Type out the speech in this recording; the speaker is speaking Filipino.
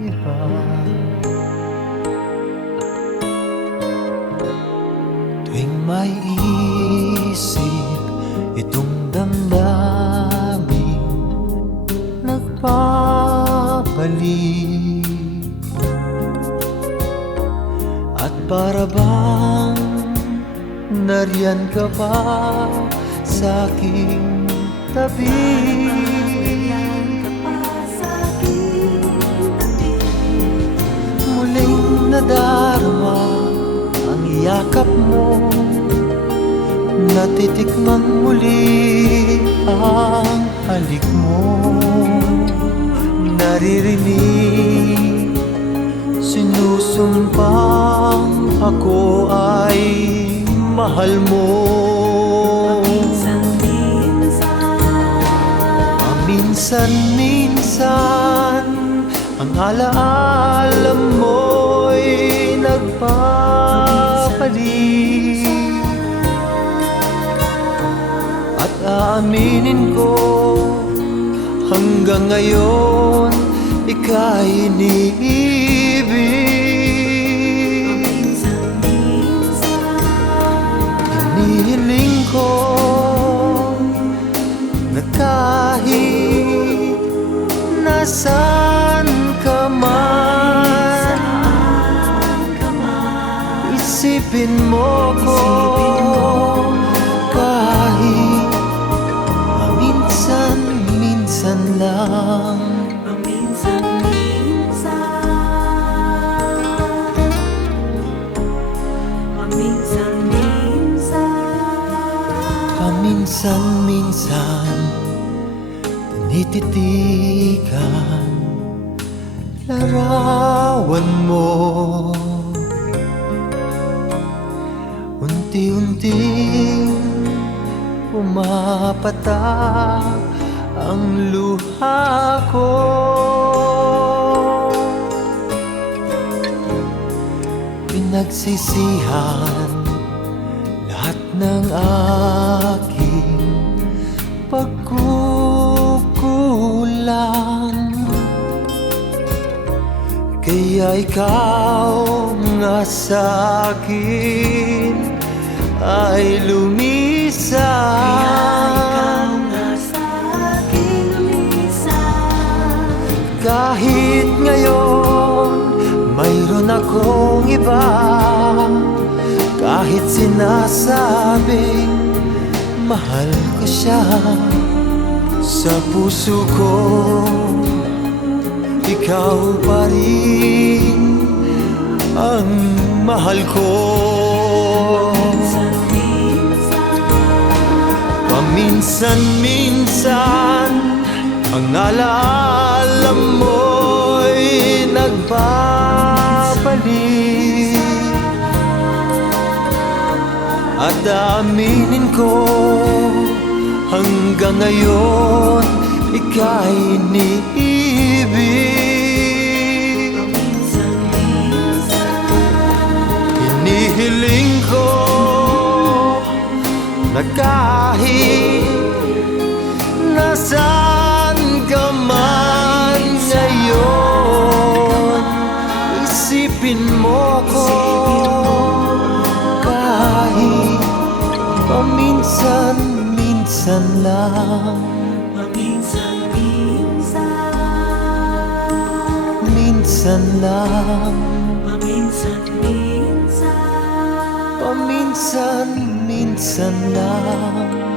iba. Tuwing may isip itong damdamin, nagpapalik. At para bang nariyan ka pa sa aking tabi. Muling nadarama ang yakap mo, natitikman muli ang halik mo. Naririnig, sinusumpang ako ay mahal mo. Paminsan-minsan ang alaala mo'y nagpapalik. At aaminin ko, hanggang ngayon ika'y iniibig. Hinihiling ko na kahit nasaan ka man, isipin mo ko kahit paminsan-minsan lang. Paminsan-minsan tinititikan larawan mo, unti-unting pumapatak ang luha ko. Pinagsisihan lahat ng aking pagkukulang, kaya ikaw nga sa akin ay lumisan. Kahit ngayon mayroon akong iba, kahit sinasabing mahal ko siya, sa puso ko ikaw pa rin ang mahal ko. Paminsan-minsan ang alaala mo'y nagpapalik. At aaminin ko, hanggang ngayon ika'y iniibig. Hinihiling ko na kahit nasaan ka man ngayon, isipin mo ko kahit paminsan-minsan lang. Minsan lang. Paminsan-minsan lang.